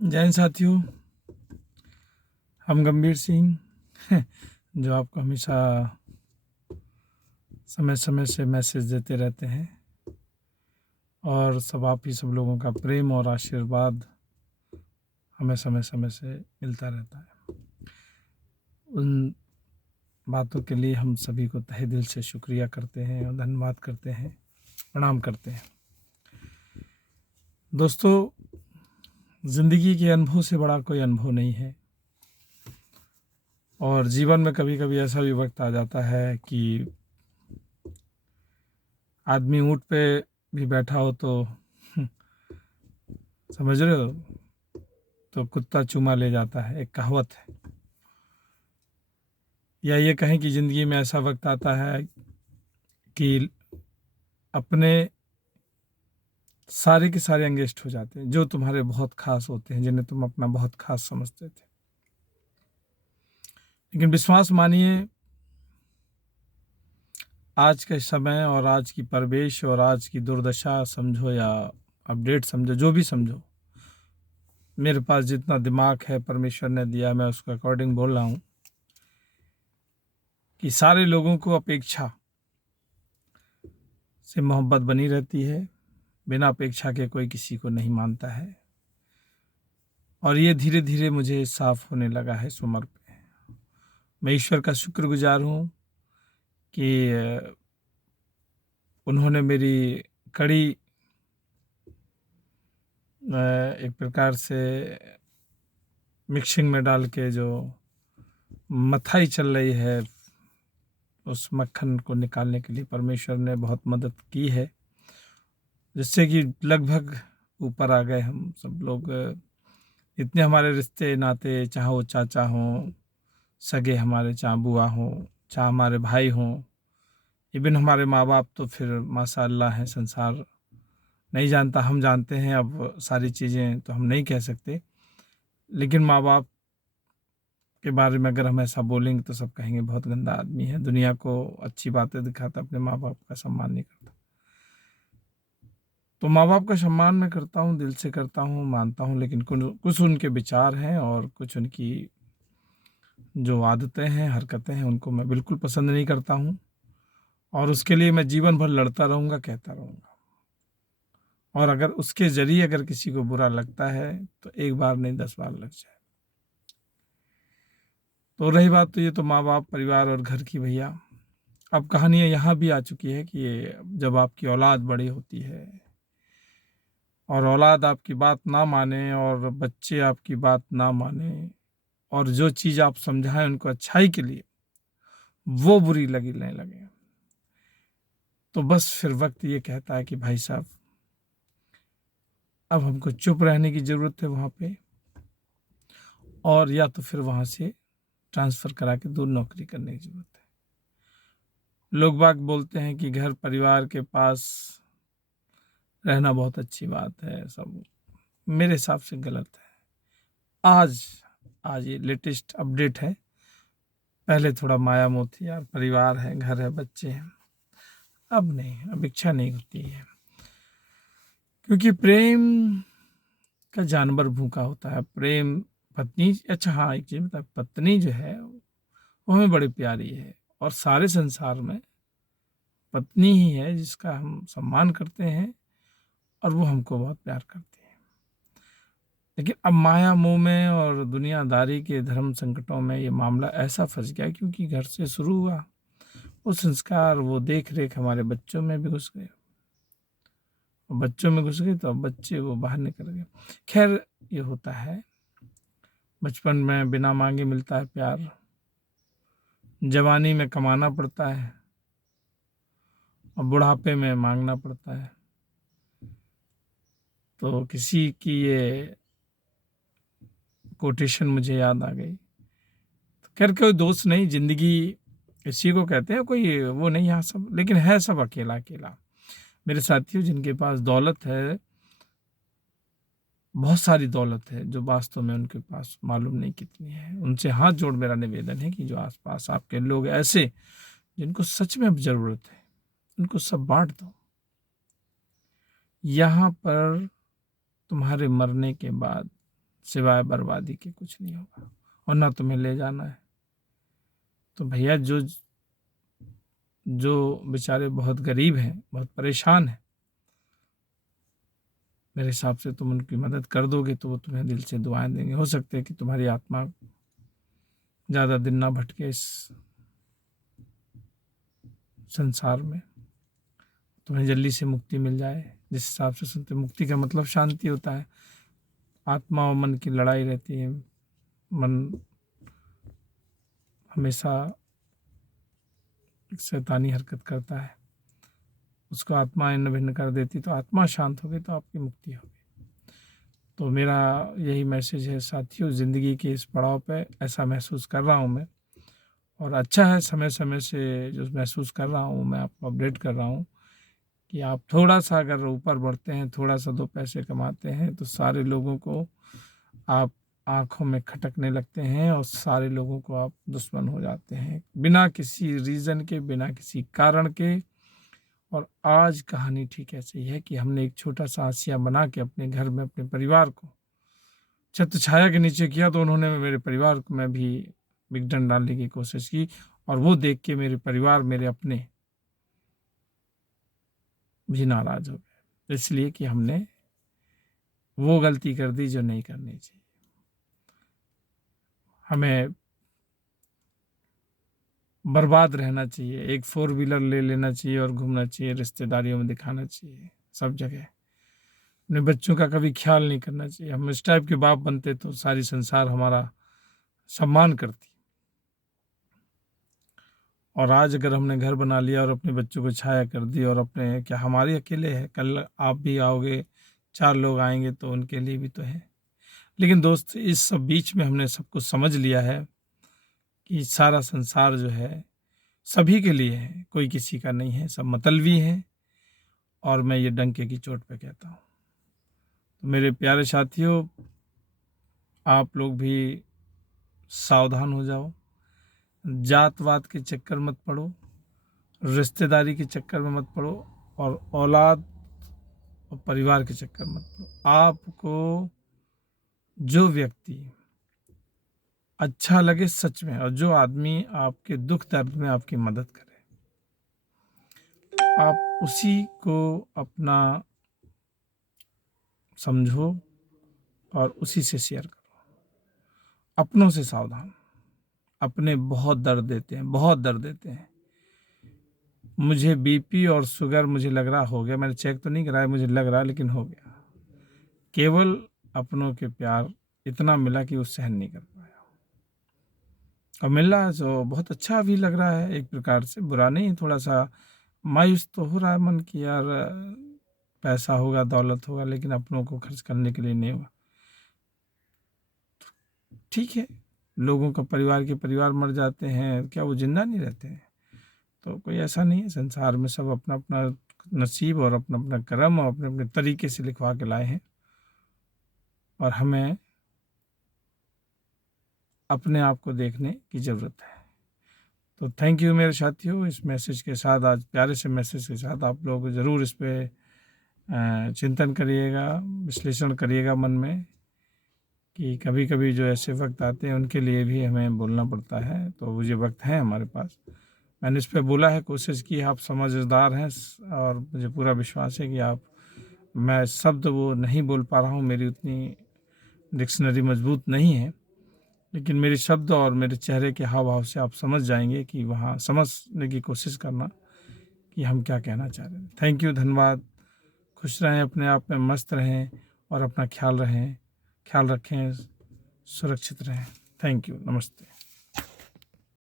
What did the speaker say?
जय हिंद साथियों, हम गंभीर सिंह जो आपको हमेशा समय समय से मैसेज देते रहते हैं और आप ही सब लोगों का प्रेम और आशीर्वाद हमें समय समय से मिलता रहता है। उन बातों के लिए हम सभी को तहे दिल से शुक्रिया करते हैं और धन्यवाद करते हैं, प्रणाम करते हैं। दोस्तों, ज़िंदगी के अनुभव से बड़ा कोई अनुभव नहीं है और जीवन में कभी कभी ऐसा भी वक्त आ जाता है कि आदमी ऊँट पे भी बैठा हो तो समझ रहे हो, तो कुत्ता चूमा ले जाता है, एक कहावत है। या ये कहें कि ज़िंदगी में ऐसा वक्त आता है कि अपने सारे के सारे एंगेस्ट हो जाते हैं जो तुम्हारे बहुत खास होते हैं, जिन्हें तुम अपना बहुत खास समझते थे। लेकिन विश्वास मानिए, आज के समय और आज की परिवेश और आज की दुर्दशा समझो या अपडेट समझो, जो भी समझो, मेरे पास जितना दिमाग है परमेश्वर ने दिया, मैं उसके अकॉर्डिंग बोल रहा हूँ कि सारे लोगों को अपेक्षा से मोहब्बत बनी रहती है। बिना अपेक्षा के कोई किसी को नहीं मानता है और ये धीरे धीरे मुझे साफ होने लगा है इस उम्र पे। मैं ईश्वर का शुक्रगुजार हूँ कि उन्होंने मेरी कड़ी एक प्रकार से मिक्सिंग में डाल के जो मथाई चल रही है, उस मक्खन को निकालने के लिए परमेश्वर ने बहुत मदद की है, जिससे कि लगभग ऊपर आ गए हम सब लोग। इतने हमारे रिश्ते नाते, चाहे वो चाचा हों, सगे हमारे, चाहे बुआ हों, चाहे हमारे भाई हों, इवन हमारे माँ बाप तो फिर माशाअल्लाह हैं। संसार नहीं जानता, हम जानते हैं। अब सारी चीज़ें तो हम नहीं कह सकते, लेकिन माँ बाप के बारे में अगर हम ऐसा बोलेंगे तो सब कहेंगे बहुत गंदा आदमी है, दुनिया को अच्छी बातें दिखाता, अपने माँ बाप का सम्मान नहीं करता। तो माँ बाप का सम्मान मैं करता हूँ, दिल से करता हूँ, मानता हूँ, लेकिन कुछ उनके विचार हैं और कुछ उनकी जो आदतें हैं, हरकतें हैं, उनको मैं बिल्कुल पसंद नहीं करता हूँ और उसके लिए मैं जीवन भर लड़ता रहूँगा, कहता रहूँगा। और अगर उसके ज़रिए अगर किसी को बुरा लगता है तो एक बार नहीं 10 बार लग जाए। तो रही बात, तो ये तो माँ बाप, परिवार और घर की भैया। अब कहानियाँ यहाँ भी आ चुकी है कि जब आपकी औलाद बड़ी होती है और औलाद आपकी बात ना माने और बच्चे आपकी बात ना माने और जो चीज़ आप समझाएं उनको अच्छाई के लिए वो बुरी लगने लगे, तो बस फिर वक्त ये कहता है कि भाई साहब, अब हमको चुप रहने की ज़रूरत है वहाँ पे, और या तो फिर वहाँ से ट्रांसफ़र करा के दूर नौकरी करने की ज़रूरत है। लोग बाग बोलते हैं कि घर परिवार के पास रहना बहुत अच्छी बात है, सब मेरे हिसाब से गलत है। आज ये लेटेस्ट अपडेट है। पहले थोड़ा माया मोह थी यार, परिवार है, घर है, बच्चे हैं। अब नहीं, अब इच्छा नहीं होती है, क्योंकि प्रेम का जानवर भूखा होता है। प्रेम पत्नी, अच्छा हाँ, एक चीज़ बता, पत्नी जो है वो हमें बड़ी प्यारी है और सारे संसार में पत्नी ही है जिसका हम सम्मान करते हैं और वो हमको बहुत प्यार करती है। लेकिन अब माया मोह में और दुनियादारी के धर्म संकटों में ये मामला ऐसा फंस गया, क्योंकि घर से शुरू हुआ, वो संस्कार, वो देख रेख हमारे बच्चों में भी घुस गए, बच्चों में घुस गए तो अब बच्चे वो बाहर निकल गए। खैर, ये होता है, बचपन में बिना मांगे मिलता है प्यार, जवानी में कमाना पड़ता है और बुढ़ापे में मांगना पड़ता है। तो किसी की ये कोटेशन मुझे याद आ गई। तो खैर, कोई दोस्त नहीं, जिंदगी इसी को कहते हैं, कोई वो नहीं यहाँ सब, लेकिन है सब अकेला अकेला। मेरे साथियों, जिनके पास दौलत है, बहुत सारी दौलत है, जो वास्तव में उनके पास मालूम नहीं कितनी है, उनसे हाथ जोड़ मेरा निवेदन है कि जो आसपास आपके लोग ऐसे जिनको सच में अब ज़रूरत है, उनको सब बांट दो। यहाँ पर तुम्हारे मरने के बाद सिवाय बर्बादी के कुछ नहीं होगा, और ना तुम्हें ले जाना है। तो भैया जो बेचारे बहुत गरीब हैं, बहुत परेशान हैं, मेरे हिसाब से तुम उनकी मदद कर दोगे तो वो तुम्हें दिल से दुआएं देंगे। हो सकता है कि तुम्हारी आत्मा ज़्यादा दिन ना भटके इस संसार में, तुम्हें जल्दी से मुक्ति मिल जाए। जिस हिसाब से सुनते, मुक्ति का मतलब शांति होता है। आत्मा और मन की लड़ाई रहती है, मन हमेशा शैतानी हरकत करता है, उसको आत्मा इन्न भिन्न कर देती, तो आत्मा शांत होगी तो आपकी मुक्ति होगी। तो मेरा यही मैसेज है साथियों, ज़िंदगी के इस पड़ाव पे ऐसा महसूस कर रहा हूँ मैं, और अच्छा है समय समय से जो महसूस कर रहा हूँ मैं आपको अपडेट कर रहा हूँ कि आप थोड़ा सा अगर ऊपर बढ़ते हैं, थोड़ा सा 2 पैसे कमाते हैं, तो सारे लोगों को आप आँखों में खटकने लगते हैं और सारे लोगों को आप दुश्मन हो जाते हैं, बिना किसी रीज़न के, बिना किसी कारण के। और आज कहानी ठीक ऐसे ही है कि हमने एक छोटा सा आसिया बना के अपने घर में अपने परिवार को छत्र छाया के नीचे किया, तो उन्होंने मेरे परिवार को में भी विघटन डालने की कोशिश की, और वो देख के मेरे परिवार, मेरे अपने भी नाराज हो गए, इसलिए कि हमने वो गलती कर दी जो नहीं करनी चाहिए। हमें बर्बाद रहना चाहिए, एक 4 व्हीलर ले लेना चाहिए और घूमना चाहिए, रिश्तेदारियों में दिखाना चाहिए सब जगह। अपने बच्चों का कभी ख्याल नहीं करना चाहिए। हम इस टाइप के बाप बनते तो सारी संसार हमारा सम्मान करती। और आज अगर हमने घर बना लिया और अपने बच्चों को छाया कर दी, और अपने क्या हमारे अकेले है, कल आप भी आओगे, 4 लोग आएंगे तो उनके लिए भी तो है। लेकिन दोस्त, इस सब बीच में हमने सब कुछ समझ लिया है कि सारा संसार जो है सभी के लिए है, कोई किसी का नहीं है, सब मतलबी हैं। और मैं ये डंके की चोट पे कहता हूँ। तो मेरे प्यारे साथियों, आप लोग भी सावधान हो जाओ, जातवाद के चक्कर मत पड़ो, रिश्तेदारी के चक्कर में मत पड़ो, और औलाद और परिवार के चक्कर मत पड़ो। आपको जो व्यक्ति अच्छा लगे सच में, और जो आदमी आपके दुख दर्द में आपकी मदद करे, आप उसी को अपना समझो और उसी से शेयर करो। अपनों से सावधान, अपने बहुत दर्द देते हैं, बहुत दर्द देते हैं। मुझे बीपी और शुगर मुझे लग रहा हो गया, मैंने चेक तो नहीं कराया, मुझे लग रहा लेकिन हो गया। केवल अपनों के प्यार इतना मिला कि वो सहन नहीं कर पाया। और मिल रहा है तो बहुत अच्छा भी लग रहा है, एक प्रकार से बुरा नहीं। थोड़ा सा मायूस तो हो रहा है मन की, यार पैसा होगा, दौलत होगा, लेकिन अपनों को खर्च करने के लिए नहीं होगा। ठीक है, लोगों का परिवार के परिवार मर जाते हैं, क्या वो जिंदा नहीं रहते हैं? तो कोई ऐसा नहीं है, संसार में सब अपना अपना नसीब और अपना अपना कर्म और अपने अपने तरीके से लिखवा के लाए हैं, और हमें अपने आप को देखने की ज़रूरत है। तो थैंक यू मेरे साथियों, इस मैसेज के साथ, आज प्यारे से मैसेज के साथ आप लोग ज़रूर इस पर चिंतन करिएगा, विश्लेषण करिएगा मन में, कि कभी कभी जो ऐसे वक्त आते हैं उनके लिए भी हमें बोलना पड़ता है। तो वो ये वक्त है हमारे पास, मैंने इस पर बोला है, कोशिश की, आप समझदार हैं और मुझे पूरा विश्वास है कि आप, मैं शब्द वो नहीं बोल पा रहा हूँ, मेरी उतनी डिक्शनरी मजबूत नहीं है, लेकिन मेरे शब्द और मेरे चेहरे के हाव भाव से आप समझ जाएंगे कि वहाँ समझने की कोशिश करना कि हम क्या कहना चाह रहे हैं। थैंक यू, धन्यवाद। खुश रहें, अपने आप में मस्त रहें, और अपना ख्याल रखें, सुरक्षित रहें। थैंक यू, नमस्ते।